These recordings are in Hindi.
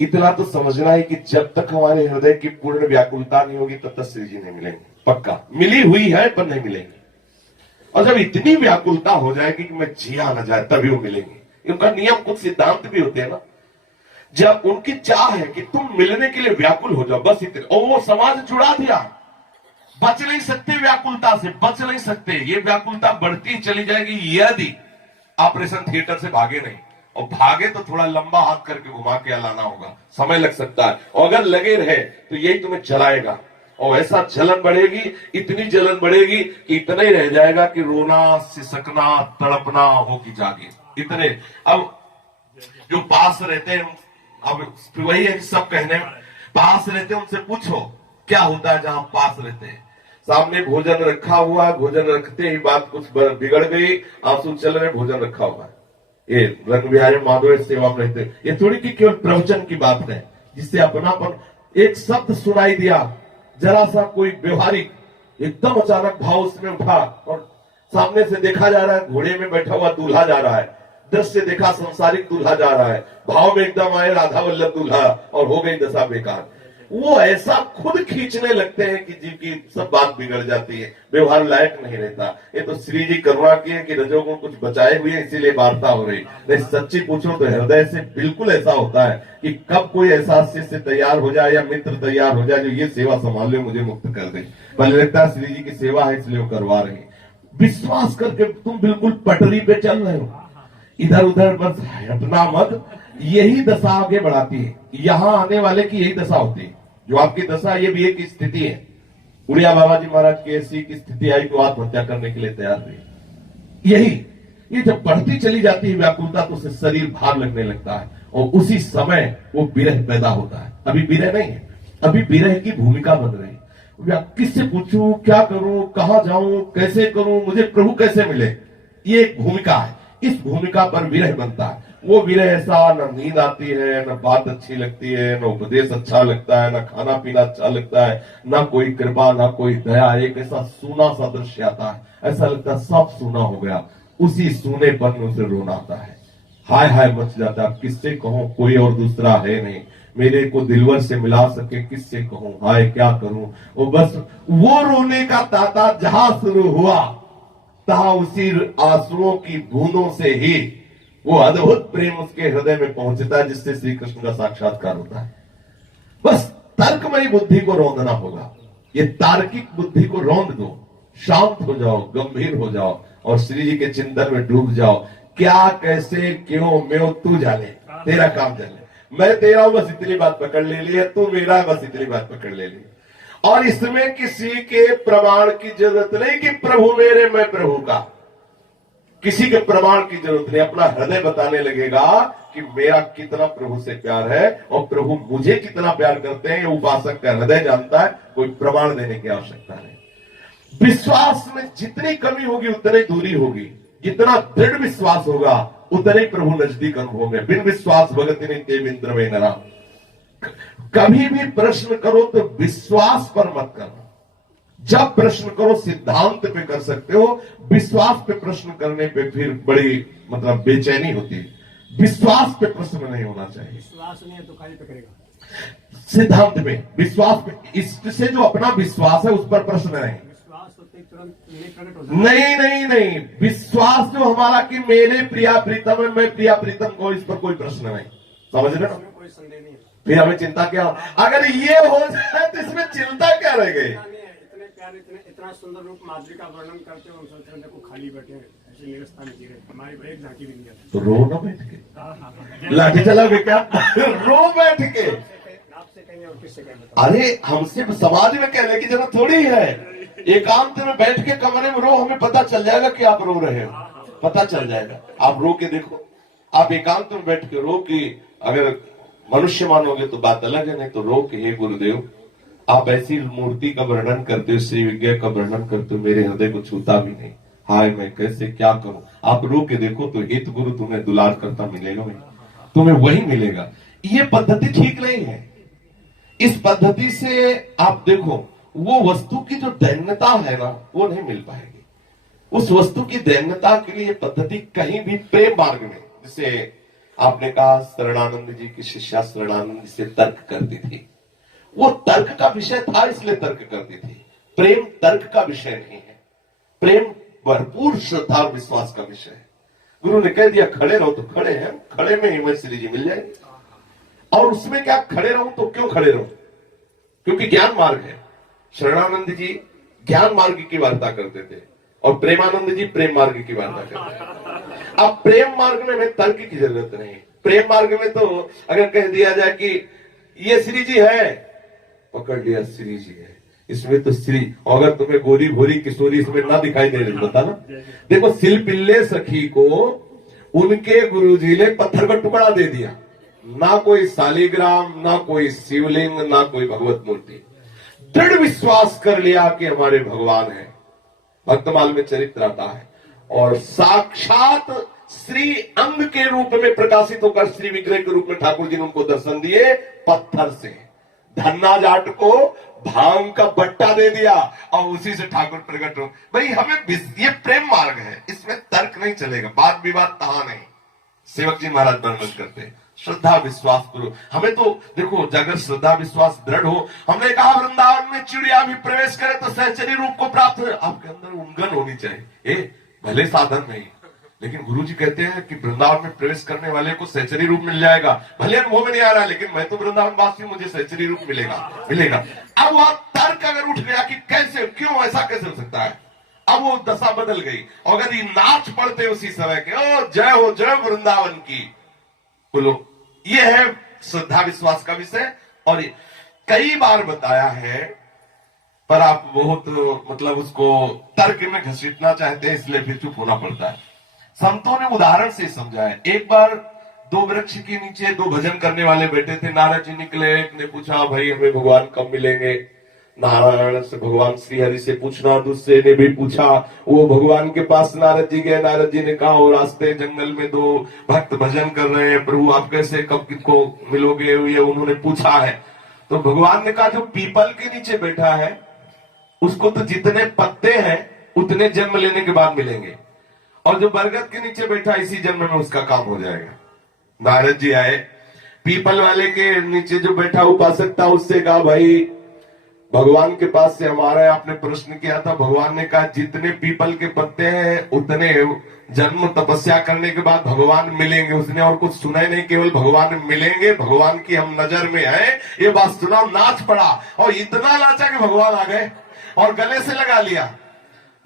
इतना तो समझना है कि जब तक हमारे हृदय की पूर्ण व्याकुलता नहीं होगी तब तक श्री जी नहीं मिलेंगे। पक्का मिली हुई है पर नहीं मिलेंगे। और जब इतनी व्याकुलता हो जाएगी कि मैं जिया न जाए तभी वो मिलेंगे। उनका नियम, कुछ सिद्धांत भी होते हैं ना। जब उनकी चाह है कि तुम मिलने के लिए व्याकुल हो जाओ, बस इतने, और वो समाज जुड़ा दिया। बच नहीं सकते व्याकुलता से, बच नहीं सकते। ये व्याकुलता बढ़ती चली जाएगी यदि ऑपरेशन थिएटर से भागे नहीं। और भागे तो थोड़ा लंबा हाथ करके घुमा के लाना होगा, समय लग सकता है। और अगर लगे रहे तो यही तुम्हें जलाएगा। और ऐसा जलन बढ़ेगी, इतनी जलन बढ़ेगी कि इतना ही रह जाएगा कि रोना, सिसकना, तड़पना होगी जागे इतने। अब जो पास रहते हैं, अब वही है कि सब कहने पास रहते हैं, उनसे पूछो क्या होता है जहां पास रहते हैं। सामने भोजन रखा हुआ है, भोजन रखते ही बात कुछ बिगड़ गई, आंसू चल रहे, भोजन रखा हुआ है, ये रंग बिहारी माधव सेवा में रहते। ये थोड़ी कि केवल प्रवचन की बात है जिससे अपनापन, एक शब्द सुनाई दिया, जरा सा कोई व्यवहारिक एकदम अचानक भाव उसमें उठा और सामने से देखा जा रहा है घोड़े में बैठा हुआ दूल्हा जा रहा है, दृश्य देखा संसारिक दूल्हा जा रहा है, भाव में एकदम आए राधा वल्लभ दूल्हा और हो गई दशा बेकार। वो ऐसा खुद खींचने लगते हैं कि जीव की सब बात बिगड़ जाती है, व्यवहार लायक नहीं रहता। ये तो श्री जी करुणा की है कि रजोगुण कुछ बचाए हुए हैं, इसीलिए वार्ता हो रही। नहीं सच्ची पूछो तो हृदय से बिल्कुल ऐसा होता है कि कब कोई ऐसा शिष्य तैयार हो जाए या मित्र तैयार हो जाए जो ये सेवा संभाल ले, मुझे मुक्त कर दे। पहले लगता है श्री जी की सेवा है इसलिए वो करवा रहे हैं। विश्वास करके तुम बिल्कुल पटरी पे चल रहे हो, इधर उधर बस हटना मत। यही दशा आगे बढ़ाती है। यहां आने वाले की यही दशा होती है। जो आपकी दशा, ये भी एक स्थिति है। उड़िया बाबा जी महाराज की ऐसी की स्थिति आई तो आत्महत्या करने के लिए तैयार हुए। यही ये जब बढ़ती चली जाती है व्याकुलता तो उससे शरीर भार लगने लगता है और उसी समय वो विरह पैदा होता है। अभी विरह नहीं है, अभी विरह की भूमिका बन रही है। किससे पूछूं, क्या करूं, कहां जाऊं, कैसे करूं, मुझे प्रभु कैसे मिले, ये एक भूमिका है। इस भूमिका पर विरह बनता है। वो विरह ऐसा, न नींद आती है, न बात अच्छी लगती है, न उपदेश अच्छा लगता है, न खाना पीना अच्छा लगता है, न कोई कृपा, न कोई दया। एक ऐसा सूना सा दृश्य आता है, ऐसा लगता है सब सूना हो गया। उसी सूनेपन में उसे रोना आता है, हाय हाय मच जाता है। किससे कहूं, कोई और दूसरा है नहीं, मेरे को दिलवर से मिला सके, किससे कहूं, हाय क्या करूं। वो बस वो रोने का तांता जहां शुरू हुआ तहां उसी आंसुओं की बूंदों से ही वो अद्भुत प्रेम उसके हृदय में पहुंचता है जिससे श्री कृष्ण का साक्षात्कार होता है। बस तर्कमयी बुद्धि को रौंदना होगा। ये तार्किक बुद्धि को रौंद दो, शांत हो जाओ, गंभीर हो जाओ और श्री जी के चिंतन में डूब जाओ। क्या, कैसे, क्यों, मैं तू जाने, तेरा काम जाने। मैं तेरा हूं बस इतनी बात पकड़ ले ली है, तू मेरा बस इतनी बात पकड़ ले ली। और इसमें किसी के प्रमाण की जरूरत नहीं कि प्रभु मेरे, मैं प्रभु का। किसी के प्रमाण की जरूरत नहीं। अपना हृदय बताने लगेगा कि मेरा कितना प्रभु से प्यार है और प्रभु मुझे कितना प्यार करते हैं। ये उपासक का हृदय जानता है, कोई प्रमाण देने की आवश्यकता नहीं। विश्वास में जितनी कमी होगी उतनी दूरी होगी, जितना दृढ़ विश्वास होगा उतने प्रभु नजदीक अनुभव में। बिन विश्वास भगत नहीं ते इंद्र में नरा। कभी भी प्रश्न करो तो विश्वास पर मत करो। जब प्रश्न करो सिद्धांत पे कर सकते हो, विश्वास पे प्रश्न करने पे फिर बड़ी मतलब बेचैनी होती है। विश्वास पे प्रश्न नहीं होना चाहिए। विश्वास नहीं है तो खाली पकड़ेगा। सिद्धांत पे, विश्वास पे, इससे जो अपना विश्वास है उस पर प्रश्न नहीं। विश्वास होते तुरंत नहीं नहीं नहीं, विश्वास जो हमारा कि मेरे प्रिया प्रीतम है, मैं प्रिया प्रीतम को, इस पर कोई प्रश्न नहीं। समझ रहे ना? कोई संदेह नहीं है। फिर हमें चिंता क्या? अगर ये हो जाए तो इसमें चिंता क्या रह गई? इतने प्यार, इतना सुंदर रूप माधुरी का वर्णन करते हो, हम सोच रहे देखो खाली बैठे ऐसे निरस्ता में जी रहे, हमारी एक झांकी भी नहीं आती। तो रो ना बैठ के, लाठी चलाओगे क्या? रो बैठ के। आपसे कहेंगे और किससे कहेंगे? अरे हमसे समाज में कहने की जरूरत थोड़ी है। एकांत में बैठ के कमरे में रो, हमें पता चल जाएगा कि आप रो रहे हो, पता चल जाएगा। आप रो के देखो, आप एकांत में बैठ के रो कि अगर मनुष्य मानोगे तो बात अलग है, नहीं तो रो के हे गुरुदेव आप ऐसी मूर्ति का वर्णन करते हो, श्री विज्ञा का वर्णन करते हो, मेरे हृदय को छूता भी नहीं, हाय मैं कैसे क्या करूं। आप रो के देखो तो हित गुरु तुम्हें दुलार करता मिलेगा, तुम्हें वही मिलेगा। ये पद्धति ठीक नहीं है। इस पद्धति से आप देखो वो वस्तु की जो दैन्यता है ना वो नहीं मिल पाएगी। उस वस्तु की दैन्यता के लिए पद्धति कहीं भी प्रेम मार्ग में, जैसे आपने कहा शरणानंद जी की शिष्या शरणानंद जी से तर्क करती थी, वो तर्क का विषय था इसलिए तर्क करती थी। प्रेम तर्क का विषय नहीं है, प्रेम भरपूर श्रद्धा और विश्वास का विषय है। गुरु ने कह दिया खड़े रहो तो खड़े हैं, खड़े में ही श्री जी मिल जाएंगे। और उसमें क्या खड़े रहूं तो क्यों खड़े रहूं, क्योंकि ज्ञान मार्ग है। शरणानंद जी ज्ञान मार्ग की वार्ता करते थे और प्रेमानंद जी प्रेम मार्ग की वार्ता करते थे। अब प्रेम मार्ग में हमें तर्क की जरूरत नहीं। प्रेम मार्ग में तो अगर कह दिया जाए कि ये श्री जी है, पकड़ लिया श्री जी है, इसमें तो श्री, अगर तुम्हें गोरी भोरी किशोरी इसमें ना दिखाई दे रही बता ना। देखो सिलपिल्ले सखी को उनके गुरुजी ने पत्थर का टुकड़ा दे दिया, ना कोई शालिग्राम, ना कोई शिवलिंग, ना कोई भगवत मूर्ति। दृढ़ विश्वास कर लिया कि हमारे भगवान है। भक्तमाल में चरित्र आता है और साक्षात श्री अंग के रूप में प्रकाशित होकर श्री विग्रह के रूप में ठाकुर जी ने उनको दर्शन दिए पत्थर से। धन्ना जाट को भांग का बट्टा दे दिया और उसी से ठाकुर प्रकट हो। भाई हमें ये प्रेम मार्ग है, इसमें तर्क नहीं चलेगा, बात विवाद कहां नहीं। सेवक जी महाराज वर्णन करते श्रद्धा विश्वास करो। हमें तो देखो अगर श्रद्धा विश्वास दृढ़ हो, हमने कहा वृंदावन में चिड़िया भी प्रवेश करे तो सहचरी रूप को प्राप्त हो। आपके अंदर उमंगन होनी चाहिए, भले साधन नहीं, लेकिन गुरु जी कहते हैं कि वृंदावन में प्रवेश करने वाले को सहचरी रूप मिल जाएगा। भले अनुभव में नहीं आ रहा, लेकिन मैं तो वृंदावन वासी हूं, मुझे सहचरी रूप मिलेगा। अब वह तर्क अगर उठ गया कि कैसे, क्यों, ऐसा कैसे हो सकता है, अब वो दशा बदल गई। और अगर ये नाच पड़ते उसी समय के, ओ जय हो जय वृंदावन की, बोलो, ये है श्रद्धा विश्वास का विषय। और कई बार बताया है, पर आप बहुत मतलब उसको तर्क में घसीटना चाहते हैं, इसलिए फिर चुप होना पड़ता है। संतों ने उदाहरण से समझाया। एक बार दो वृक्ष के नीचे दो भजन करने वाले बैठे थे। नारद जी निकले, एक ने पूछा भाई हमें भगवान कब मिलेंगे। नारायण से भगवान श्री हरि से पूछना, दूसरे ने भी पूछा, वो भगवान के पास नारद जी गए। नारद जी ने कहा वो रास्ते जंगल में दो भक्त भजन कर रहे हैं, प्रभु आप कैसे कब किसको मिलोगे, ये उन्होंने पूछा है। तो भगवान ने कहा जो पीपल के नीचे बैठा है उसको तो जितने पत्ते हैं उतने जन्म लेने के बाद मिलेंगे, और जो बरगद के नीचे बैठा इसी जन्म में उसका काम हो जाएगा। नारद जी आए, पीपल वाले के नीचे जो बैठा उपासक था उससे कहा भाई भगवान के पास से हमारा आपने प्रश्न किया था। भगवान ने कहा जितने पीपल के पत्ते हैं उतने जन्म तपस्या करने के बाद भगवान मिलेंगे। उसने और कुछ सुना ही नहीं, केवल भगवान मिलेंगे, भगवान की हम नजर में है, ये बात सुना, नाच पड़ा और इतना नाचा कि भगवान आ गए और गले से लगा लिया।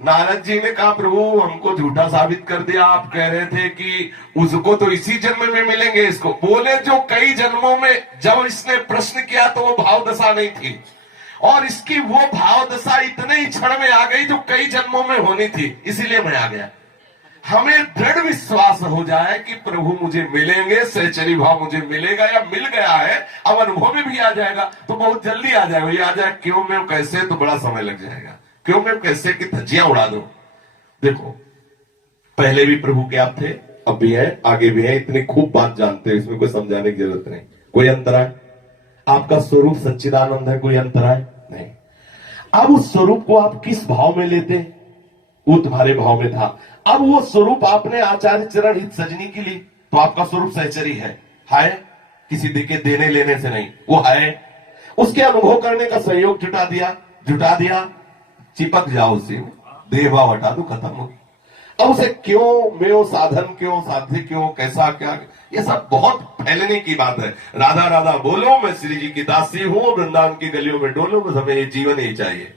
नारद जी ने कहा प्रभु हमको झूठा साबित कर दिया, आप कह रहे थे कि उसको तो इसी जन्म में मिलेंगे। इसको बोले जो कई जन्मों में जब इसने प्रश्न किया तो वो भाव दशा नहीं थी, और इसकी वो भाव दशा इतने ही क्षण में आ गई जो कई जन्मों में होनी थी, इसीलिए मैं आ गया। हमें दृढ़ विश्वास हो जाए कि प्रभु मुझे मिलेंगे, सहचरी भाव मुझे मिलेगा या मिल गया है, अब अनुभव में भी आ जाएगा तो बहुत जल्दी आ जाएगा। ये आ जाए क्यों में कैसे तो बड़ा समय लग जाएगा, क्यों में कैसे की धज्जियां उड़ा दो। देखो पहले भी प्रभु के आप थे, अब भी है, आगे भी है, इतनी खूब बात जानते हैं, इसमें कोई समझाने की जरूरत नहीं। कोई अंतर है? आपका स्वरूप सच्चिदानंद है, कोई अंतर है नहीं। अब उस स्वरूप को आप किस भाव में लेते, वो तुम्हारे भाव में था। अब वो स्वरूप आपने आचार्य चरण हित सजनी के लिए, तो आपका स्वरूप सहचरी है किसी के देने लेने से नहीं, वो है। उसके अनुभव करने का सहयोग जुटा दिया, चिपक जाओ उसी में, देवा हटा दो, खत्म हो। अब उसे क्यों मैं साधन क्यों साध्य क्यों कैसा क्या, ये सब बहुत फैलने की बात है। राधा राधा बोलो, मैं श्री जी की दासी हूं, वृंदावन की गलियों में डोलो, बस हमें ये जीवन ही चाहिए।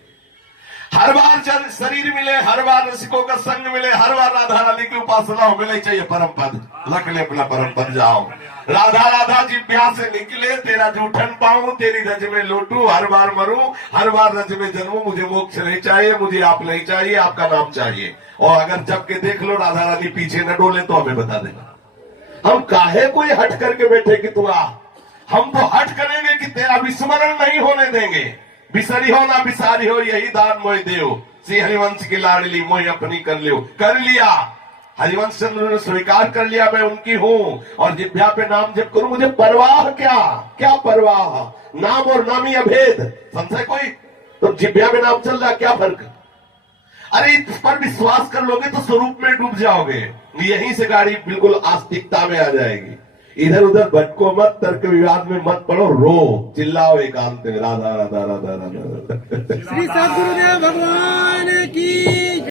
हर बार शरीर मिले, हर बार रसिकों का संग मिले, हर बार राधा रानी की उपासना हो, मिले चाहिए परम पद, लख ले अपना परम पद जाओ। राधा राधा जिब्या से निकले, तेरा जूठन पाऊं, तेरी रज में लौटू, हर बार मरूं, हर बार रज में जन्मूं, मुझे मोक्ष नहीं चाहिए, मुझे आप नहीं चाहिए, आपका नाम चाहिए। और अगर जब के देख लो राधा रानी पीछे न डोले तो हमें बता देना। हम काहे कोई हट करके बैठे कि तू आ, हम तो हट करेंगे कि तेरा विस्मरण नहीं होने देंगे। बिसरी हो ना बिसारी हो, यही दान मोह देव, श्री हरिवंश की लाडली मोह अपनी कर लियो। कर लिया, हरिवंश चंद्र ने स्वीकार कर लिया मैं उनकी हूं, और जिब्या पे नाम जप करूं, मुझे परवाह क्या परवाह, नाम और नामी अभेद, संशय कोई? तो जिब्या पे नाम चल रहा, क्या फर्क? अरे इस पर विश्वास कर लोगे तो स्वरूप में डूब जाओगे, यहीं से गाड़ी बिल्कुल आस्तिकता में आ जाएगी। इधर उधर भटको मत, तर्क विवाद में मत पड़ो, रो चिल्लाओ एकांत में, राधा राधा राधा राधा राधा। श्री सद्गुरुदेव भगवान की